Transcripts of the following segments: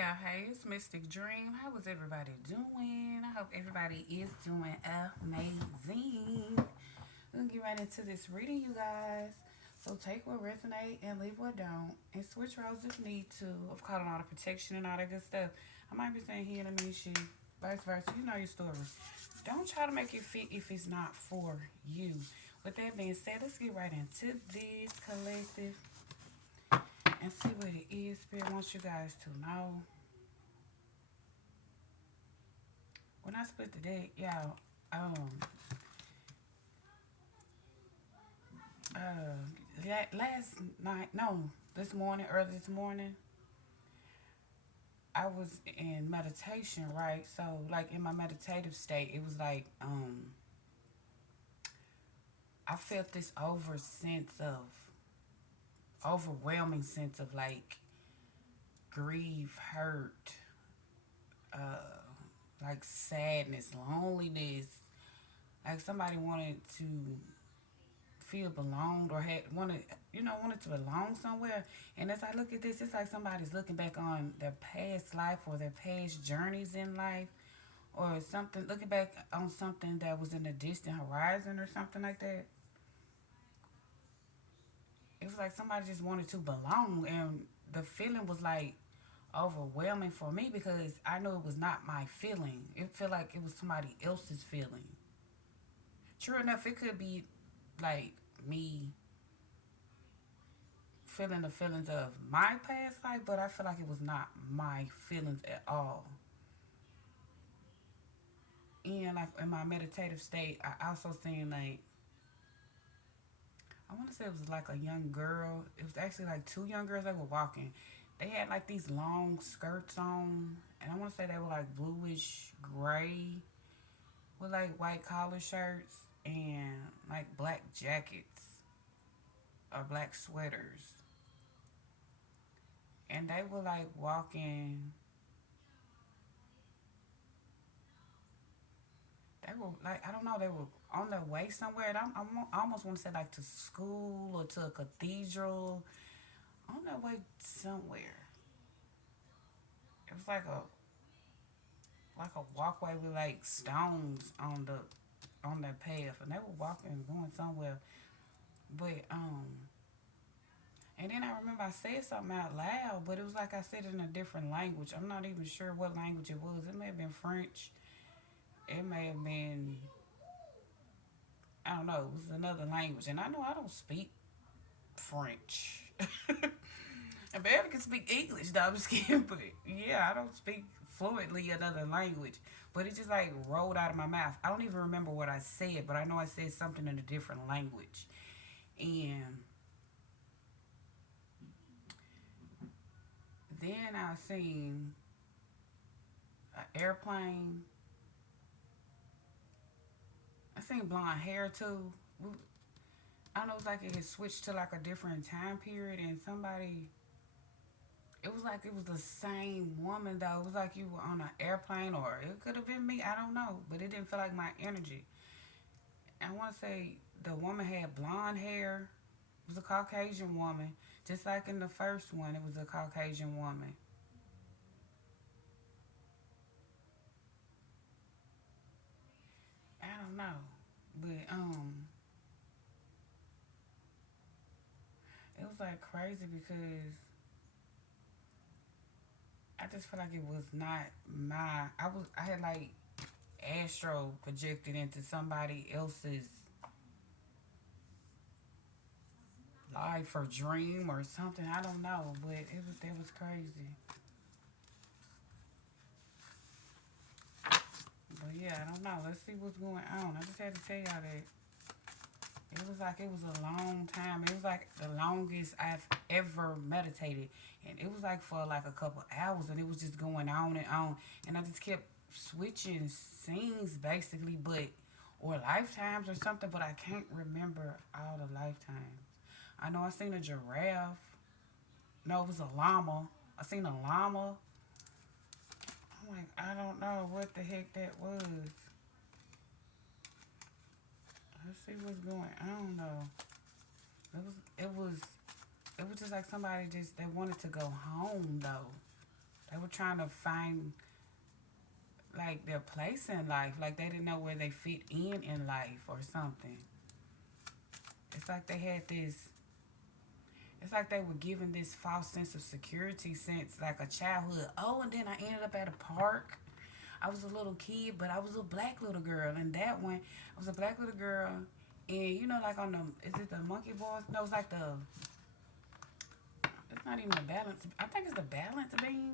y'all. Hey, it's Mystic Dream. How was everybody doing? I hope everybody is doing amazing. We're gonna get right into this reading, you guys. So take what resonate and leave what don't. And switch roles if need to. Of calling all the protection and all that good stuff. I might be saying here in a minute shit. Vice versa. You know your story. Don't try to make it fit if it's not for you. With that being said, let's get right into this collective and see what it is Spirit wants you guys to know. When I split the deck, y'all, last night, no, this morning, early this morning, I was in meditation, right? So, like, in my meditative state, it was like, I felt this overwhelming sense of, like, grief, hurt, uh, like sadness, loneliness. Like somebody wanted to feel belonged or had wanted to belong somewhere. And as I look at this, it's like somebody's looking back on their past life or their past journeys in life or something, looking back on something that was in the distant horizon or something like that. It was like somebody just wanted to belong, and the feeling was like overwhelming for me because I know it was not my feeling. It felt like it was somebody else's feeling. True enough, it could be like me feeling the feelings of my past life, but I feel like it was not my feelings at all. And like in my meditative state, I also seen like I want to say it was like a young girl. It was actually like two young girls that were walking. They had like these long skirts on, and I want to say they were like bluish gray with like white collar shirts and like black jackets or black sweaters. And they were like walking. They were like, I don't know, they were on their way somewhere. And I almost want to say like to school or to a cathedral, on their way somewhere. It was like a walkway with like stones on their path, and they were walking going somewhere. But and then I remember I said something out loud, but it was like I said it in a different language. I'm not even sure what language it was. It may have been French. It may have been, I don't know. It was another language, and I know I don't speak French. I barely can speak English. No, I'm just kidding. But yeah, I don't speak fluently another language. But it just like rolled out of my mouth. I don't even remember what I said, but I know I said something in a different language. And then I seen an airplane. I seen blonde hair too. I don't know, it was like it had switched to like a different time period, and somebody, it was like it was the same woman though. It was like you were on an airplane, or it could have been me. I don't know, but it didn't feel like my energy. I want to say the woman had blonde hair. It was a Caucasian woman, just like in the first one. It was a Caucasian woman. I don't know, but it was like crazy because I just feel like it was not my. I had like astro projected into somebody else's life or dream or something. I don't know, but it was crazy. But yeah, I don't know. Let's see what's going on. I just had to tell y'all that it was like it was a long time. It was like the longest I've ever meditated, and it was like for like a couple hours, and it was just going on and on, and I just kept switching scenes basically, but or lifetimes or something, but I can't remember all the lifetimes. I know I seen a giraffe. No, it was a llama. I seen a llama. I'm like, I don't know what the heck that was. Let's see what's going on though. It was it was it was just like somebody just they wanted to go home though. They were trying to find like their place in life. Like they didn't know where they fit in life or something. It's like they had this. It's like they were given this false sense of security since like a childhood. Oh, and then I ended up at a park. I was a little kid, but I was a black little girl. And that one, I was a black little girl. And you know, like on the, is it the monkey bars? No, it's like the, it's not even the balance. I think it's the balance beam.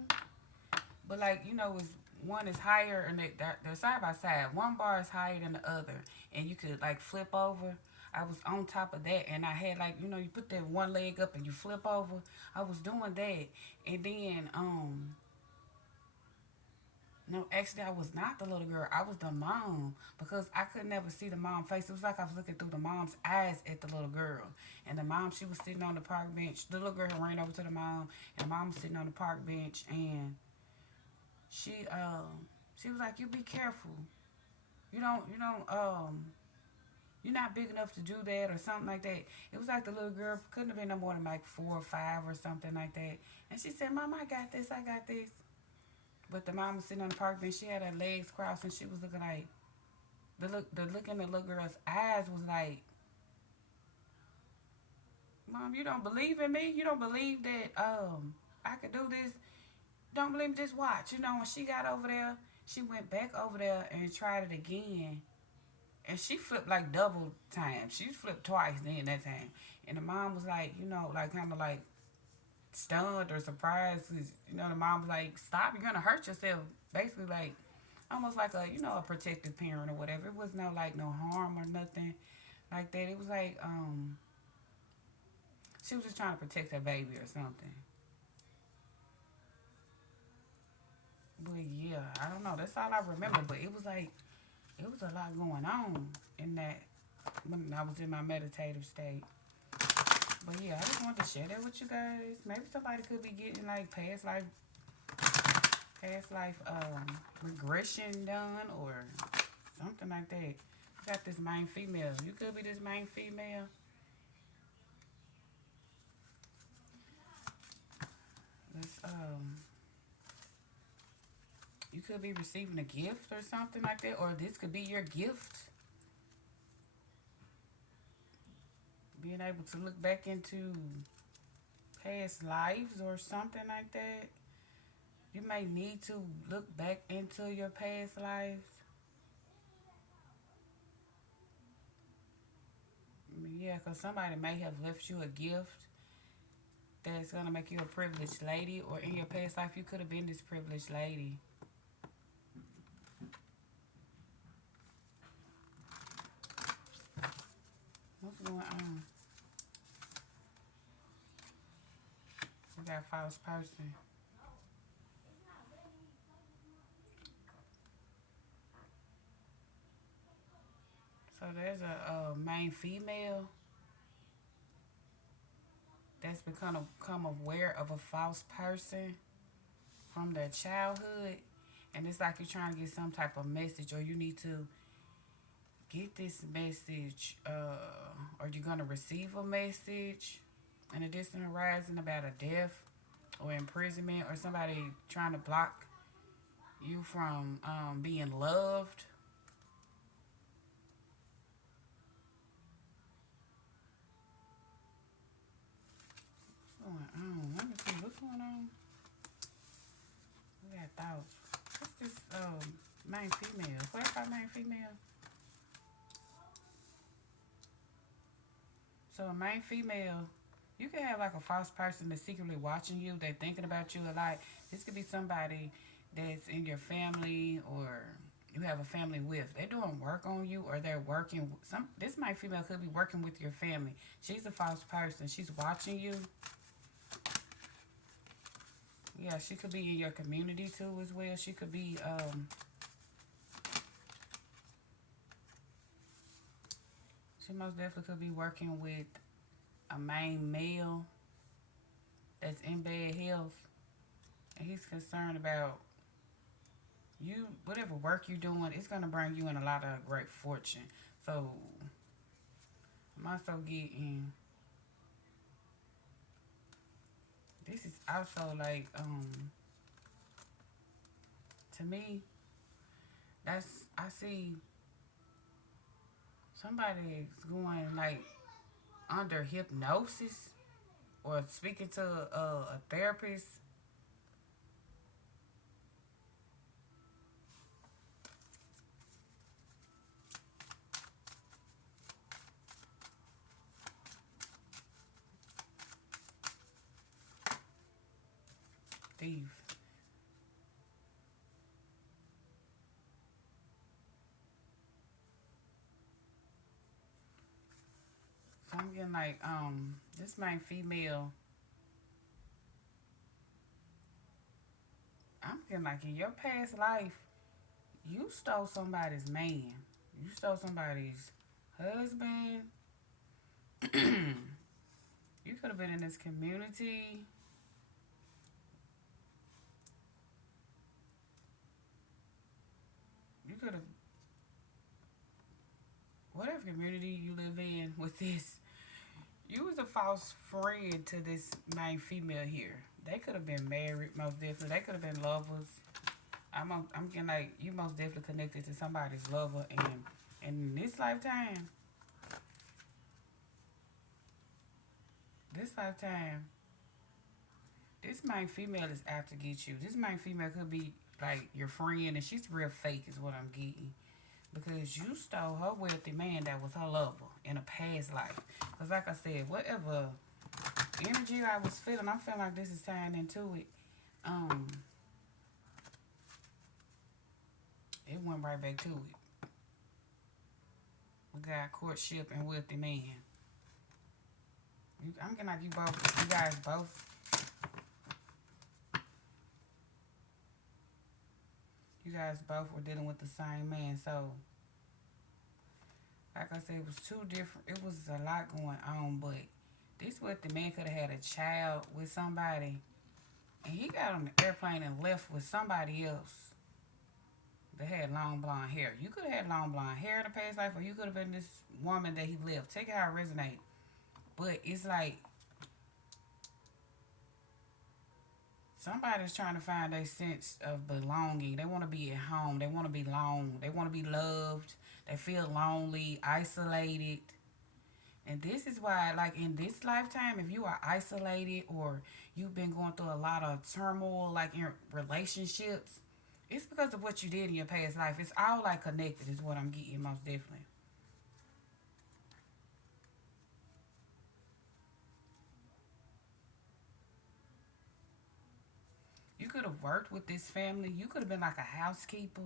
But like, you know, it's, one is higher and they're side by side. One bar is higher than the other. And you could like flip over. I was on top of that and I had like, you know, you put that one leg up and you flip over. I was doing that. And then, no, actually, I was not the little girl. I was the mom because I could never see the mom face. It was like I was looking through the mom's eyes at the little girl. And the mom, she was sitting on the park bench. The little girl ran over to the mom, and the mom was sitting on the park bench. And she was like, "You be careful. You're not big enough to do that or something like that." It was like the little girl couldn't have been no more than like 4 or 5 or something like that. And she said, "Mom, I got this. I got this." But the mom was sitting on the park bench. She had her legs crossed and she was looking like the look in the little girl's eyes was like, "Mom, you don't believe in me? You don't believe that I could do this? Don't believe me? Just watch." You know, when she got over there, she went back over there and tried it again. And she flipped like double time. She flipped twice then that time. And the mom was like, you know, like kind of like stunned or surprised. 'Cause, you know, the mom was like, "Stop, you're going to hurt yourself." Basically like almost like a, you know, a protective parent or whatever. It was no like no harm or nothing like that. It was like she was just trying to protect her baby or something. But yeah, I don't know. That's all I remember. But it was like it was a lot going on in that when I was in my meditative state. But yeah, I just wanted to share that with you guys. Maybe somebody could be getting like past life regression done or something like that. You got this main female. You could be this main female. This you could be receiving a gift or something like that, or this could be your gift. Being able to look back into past lives or something like that. You may need to look back into your past lives. Yeah, because somebody may have left you a gift that's going to make you a privileged lady, or in your past life, you could have been this privileged lady. What's going on? We got false person. So there's a main female that's become aware of a false person from their childhood. And it's like you're trying to get some type of message, or you need to get this message, or you're going to receive a message in a distant horizon about a death or imprisonment, or somebody trying to block you from being loved. What's going on? Let me see what's going on. We got thoughts. What's this main female? Clarify main female. So a main female, you can have like a false person that's secretly watching you. They're thinking about you a lot. This could be somebody that's in your family, or you have a family with. They're doing work on you, or they're working. This main female could be working with your family. She's a false person. She's watching you. Yeah, she could be in your community too as well. She could be she most definitely could be working with a main male that's in bad health, and he's concerned about you. Whatever work you're doing, it's gonna bring you in a lot of great fortune. So I'm also getting, this is also like To me, that's I see somebody's going like under hypnosis or speaking to a therapist. Thief. So I'm getting like this main female. I'm getting like in your past life, you stole somebody's man. You stole somebody's husband. You could have been in this community. You could have whatever community you live in with this. You was a false friend to this main female here. They could have been married, most definitely. They could have been lovers. I'm getting like you most definitely connected to somebody's lover, and in this lifetime, this lifetime, this main female is out to get you. This main female could be like your friend, and she's real fake, is what I'm getting. Because you stole her wealthy man that was her lover in a past life. Because, like I said, whatever energy I was feeling, I feel like this is tying into it. Um, it went right back to it. We got courtship and wealthy man. I'm gonna like you guys both. You guys both were dealing with the same man, so like I said, it was two different. It was a lot going on, but this what the man could have had a child with somebody, and he got on the airplane and left with somebody else that had long blonde hair. You could have had long blonde hair in the past life, or you could have been this woman that he left. Take it how it resonate, but it's like somebody's trying to find their sense of belonging. They want to be at home. They want to be alone. They want to be loved. They feel lonely, isolated. And this is why, like in this lifetime, if you are isolated or you've been going through a lot of turmoil, like in relationships, it's because of what you did in your past life. It's all like connected, is what I'm getting most definitely. You could have worked with this family. You could have been like a housekeeper.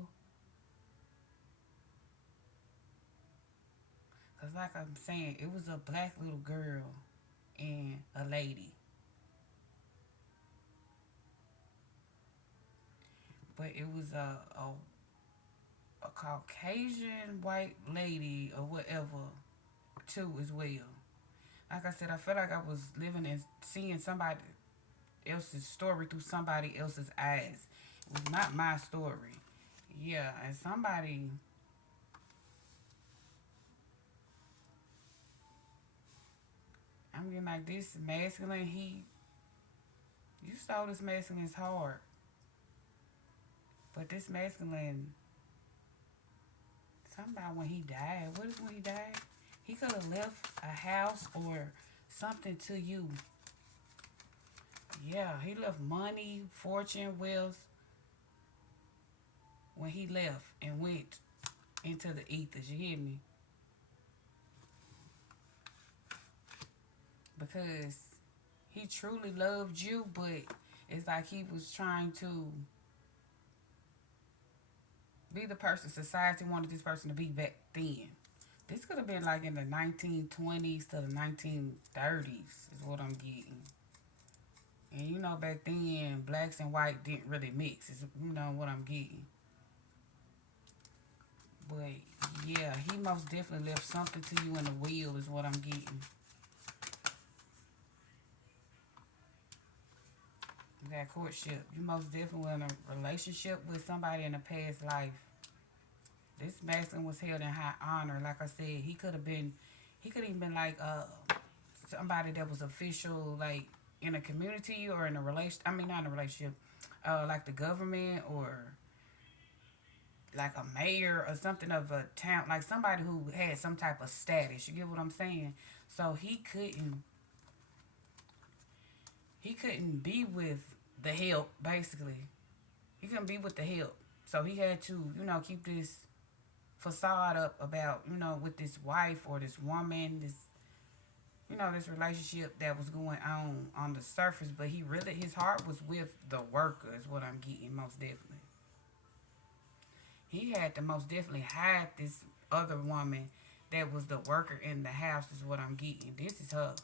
Because, like I'm saying, it was a black little girl and a lady. But it was a Caucasian white lady or whatever, too, as well. Like I said, I felt like I was living and seeing somebody else's story through somebody else's eyes. It was not my story. Yeah, and somebody, I mean, like this masculine, you saw this masculine's heart. But this masculine, something about when he died. What is when he died? He could have left a house or something to you. Yeah, he left money, fortune, wealth when he left and went into the ethers. You hear me? Because he truly loved you, but it's like he was trying to be the person society wanted this person to be back then. This could have been like in the 1920s to the 1930s, is what I'm getting. And you know, back then, blacks and white didn't really mix, is you know what I'm getting. But yeah, he most definitely left something to you in the will, is what I'm getting. You got courtship. You most definitely were in a relationship with somebody in a past life. This masculine was held in high honor. Like I said, he could even been like somebody that was official, like in a community or in a relation. I mean, not in a relationship, like the government or like a mayor or something of a town, like somebody who had some type of status. You get what I'm saying? So he couldn't be with the help. Basically, he couldn't be with the help. So he had to, keep this facade up about, with this wife or this woman, this relationship that was going on the surface. But his heart was with the worker, is what I'm getting most definitely. He had to most definitely hide this other woman that was the worker in the house, is what I'm getting. This is her.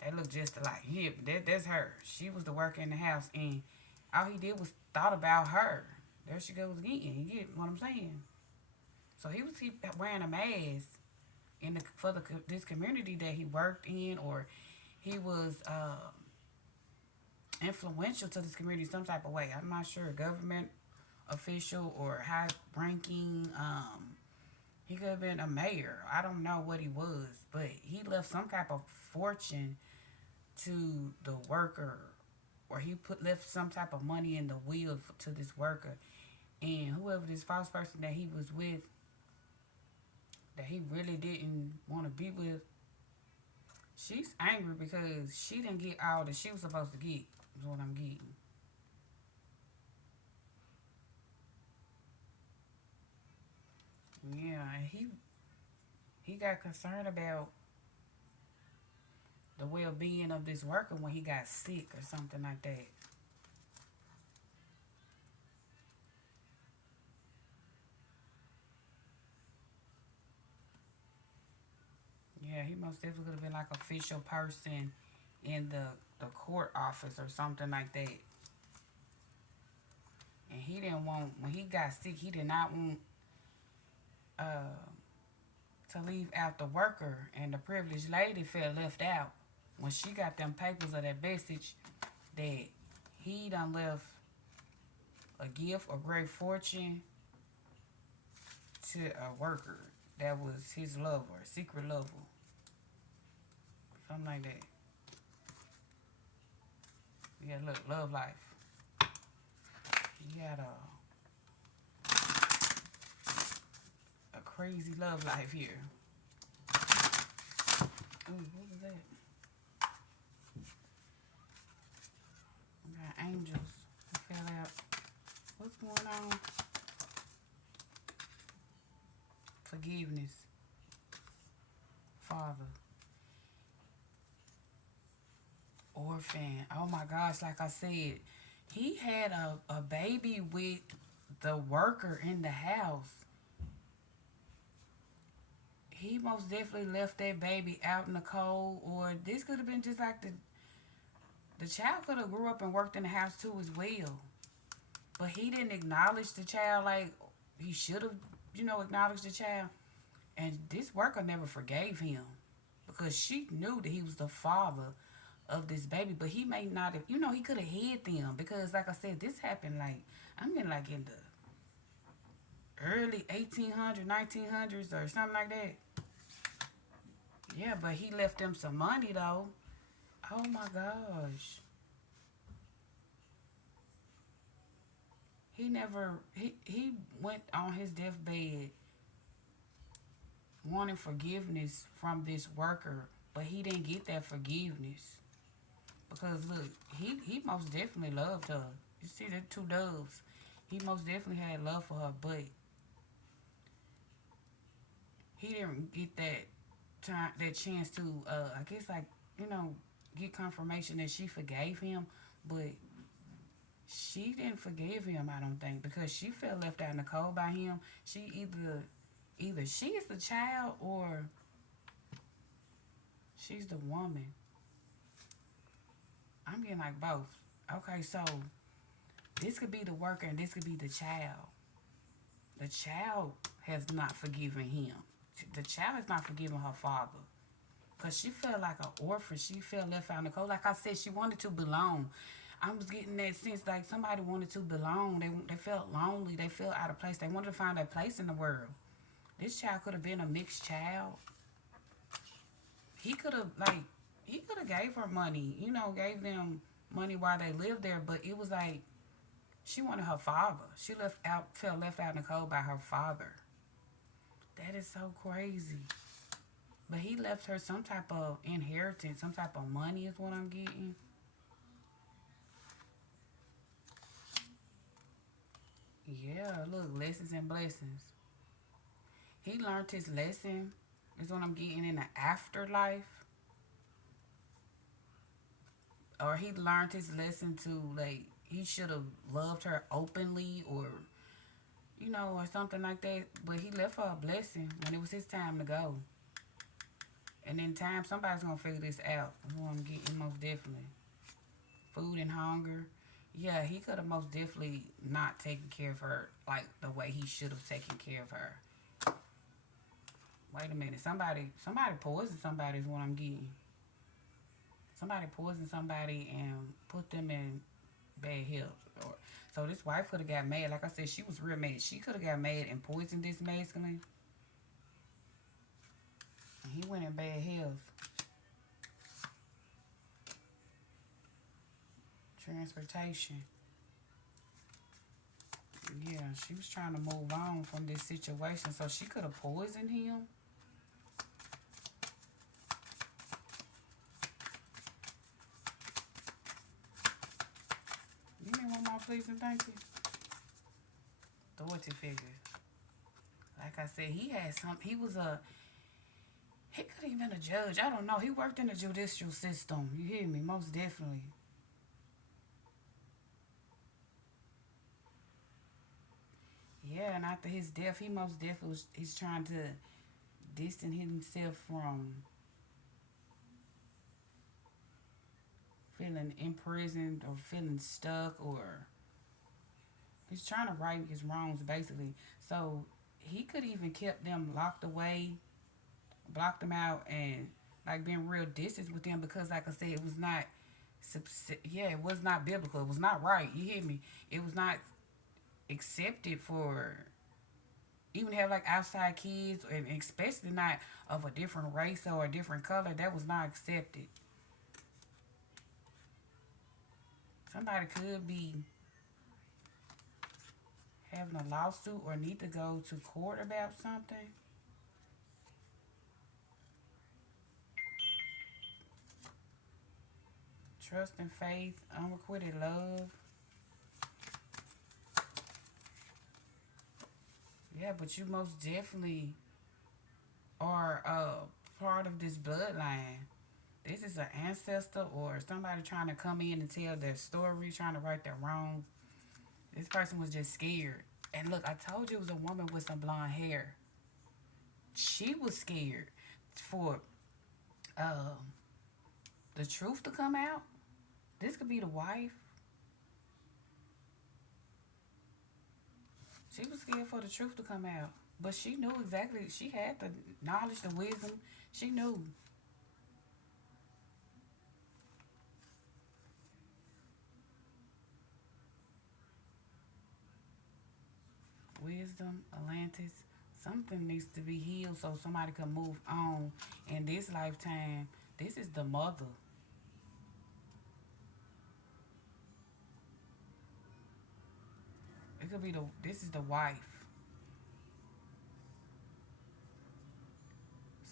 They look just like him. That's her. She was the worker in the house, and all he did was thought about her. There she goes again. You get what I'm saying? So he was wearing a mask for this community that he worked in, or he was influential to this community some type of way. I'm not sure, government official or high ranking. He could have been a mayor. I don't know what he was, but he left some type of fortune to the worker, or he left some type of money in the will to this worker, and whoever this false person that he was with, that he really didn't want to be with, she's angry because she didn't get all that she was supposed to get. Is what I'm getting. Yeah, and he got concerned about the well being of this worker when he got sick or something like that. Yeah, he most definitely could have been like official person in the court office or something like that. And he didn't want, when he got sick, he did not want uh, to leave out the worker, and the privileged lady felt left out when she got them papers of that message that he done left a gift or great fortune to a worker that was his lover, secret lover, something like that. Yeah, look, love life. He had a crazy love life here. Ooh, what was that? We got angels that fell out. What's going on? Forgiveness, Father. Orphan. Oh my gosh, like I said, he had a baby with the worker in the house. He most definitely left that baby out in the cold, or this could have been just like the child could have grew up and worked in the house too as well. But he didn't acknowledge the child like he should have, acknowledged the child. And this worker never forgave him because she knew that he was the father of this baby, but he may not have, he could have hid them because, like I said, this happened like, I'm in like in the early 1800s, 1900s or something like that. Yeah, but he left them some money though. Oh my gosh. He went on his deathbed wanting forgiveness from this worker, but he didn't get that forgiveness. Because look, he most definitely loved her. You see the two doves. He most definitely had love for her, but he didn't get that chance to I guess like, you know, get confirmation that she forgave him, but she didn't forgive him, I don't think, because she felt left out in the cold by him. She either she is the child or she's the woman. I'm getting like both. Okay, so this could be the worker and this could be the child. The child has not forgiven him. The child has not forgiven her father. Because she felt like an orphan. She felt left out in the cold. Like I said, she wanted to belong. I was getting that sense like somebody wanted to belong. They felt lonely. They felt out of place. They wanted to find their place in the world. This child could have been a mixed child. He could have he could have gave her money. You know, gave them money while they lived there. But it was like She wanted her father. She felt left out in the cold by her father. That is so crazy. But he left her some type of inheritance, some type of money is what I'm getting. Yeah, look, lessons and blessings. He learned his lesson, is what I'm getting in the afterlife. Or he learned his lesson to, like, he should have loved her openly or, or something like that. But he left her a blessing when it was his time to go. And in time, somebody's going to figure this out. That's what I'm getting most definitely. Food and hunger. Yeah, he could have most definitely not taken care of her like the way he should have taken care of her. Wait a minute. Somebody poisoned somebody is what I'm getting. Somebody poisoned somebody and put them in bad health. So this wife could have got mad. Like I said, she was real mad. She could have got mad and poisoned this masculine. And he went in bad health. Transportation. Yeah, she was trying to move on from this situation. So she could have poisoned him. Give me one more, please, and thank you. Authority figure. Like I said, he could have been a judge. I don't know. He worked in the judicial system. You hear me? Most definitely. Yeah, and after his death, he most definitely he's trying to distance himself from feeling imprisoned or feeling stuck, or he's trying to right his wrongs basically. So he could even kept them locked away, blocked them out, and like being real distant with them because, like I said, it was not. Yeah, it was not biblical. It was not right. You hear me? It was not accepted for even have like outside kids, and especially not of a different race or a different color. That was not accepted. Somebody could be having a lawsuit or need to go to court about something. Trust and faith, unrequited love. Yeah, but you most definitely are part of this bloodline. This is an ancestor or somebody trying to come in and tell their story, trying to right their wrong. This person was just scared. And look, I told you it was a woman with some blonde hair. She was scared for um, the truth to come out. This could be the wife. She was scared for the truth to come out. But she knew exactly. She had the knowledge, the wisdom. She knew. Wisdom, Atlantis. Something needs to be healed so somebody can move on in this lifetime. This is the mother. It could be this is the wife.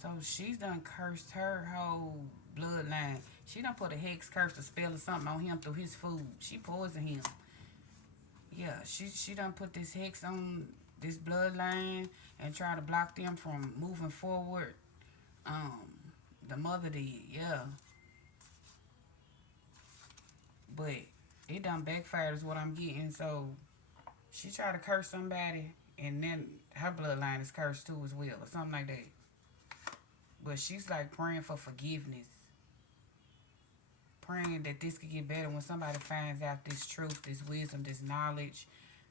So she's done cursed her whole bloodline. She done put a hex curse or spell or something on him through his food. She poisoned him. Yeah, she done put this hex on this bloodline and try to block them from moving forward. Um, the mother did, yeah. But it done backfired is what I'm getting. So she tried to curse somebody and then her bloodline is cursed too as well or something like that. But she's like praying for forgiveness. Praying that this could get better when somebody finds out this truth, this wisdom, this knowledge.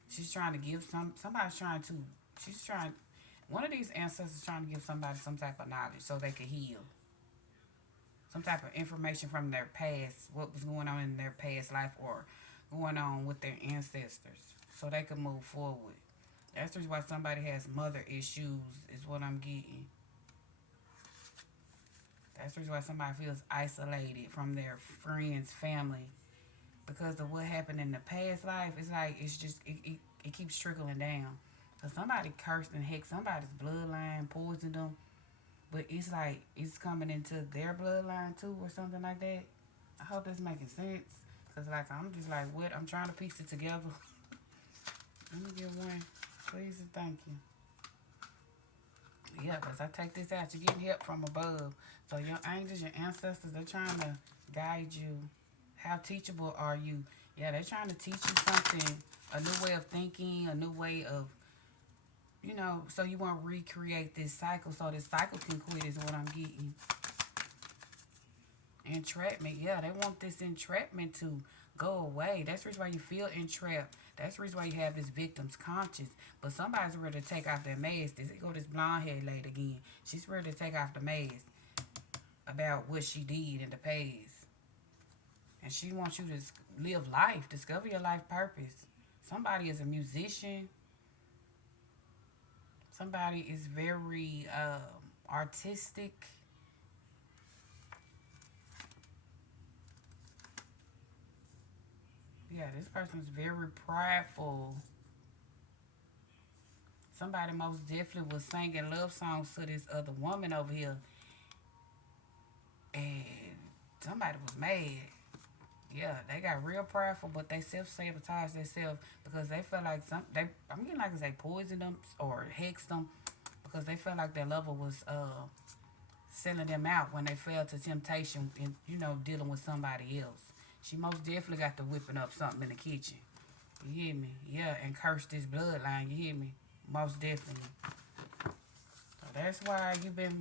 She's trying to give somebody's trying to she's trying one of these ancestors trying to give somebody some type of knowledge so they can heal. Some type of information from their past, what was going on in their past life or going on with their ancestors so they can move forward. That's the reason why somebody has mother issues is what I'm getting. That's the reason why somebody feels isolated from their friends, family, because of what happened in the past life. It's like it's just it keeps trickling down. So somebody cursed and heck somebody's bloodline, poisoned them, but it's like it's coming into their bloodline too, or something like that. I hope that's making sense. Cause like I'm just like what I'm trying to piece it together. Let me get one, please and thank you. Yeah, cause I take this out. You're getting help from above. So your angels, your ancestors, they're trying to guide you. How teachable are you? Yeah, they're trying to teach you something, a new way of thinking, a new way of, so you won't recreate this cycle. So this cycle can quit is what I'm getting. Entrapment, yeah, they want this entrapment to go away. That's the reason why you feel entrapped. That's the reason why you have this victim's conscience. But somebody's ready to take off their mask. This go this blonde haired lady again. She's ready to take off the mask about what she did in the past. And she wants you to live life, discover your life purpose. Somebody is a musician. Somebody is very artistic. Yeah, this person's very prideful. Somebody most definitely was singing love songs to this other woman over here, and somebody was mad. Yeah, they got real prideful, but they self sabotage themselves because they feel like I'm getting like they poisoned them or hexed them because they felt like their lover was selling them out when they fell to temptation and dealing with somebody else. She most definitely got to whipping up something in the kitchen. You hear me? Yeah, and curse this bloodline. You hear me? Most definitely. So that's why you've been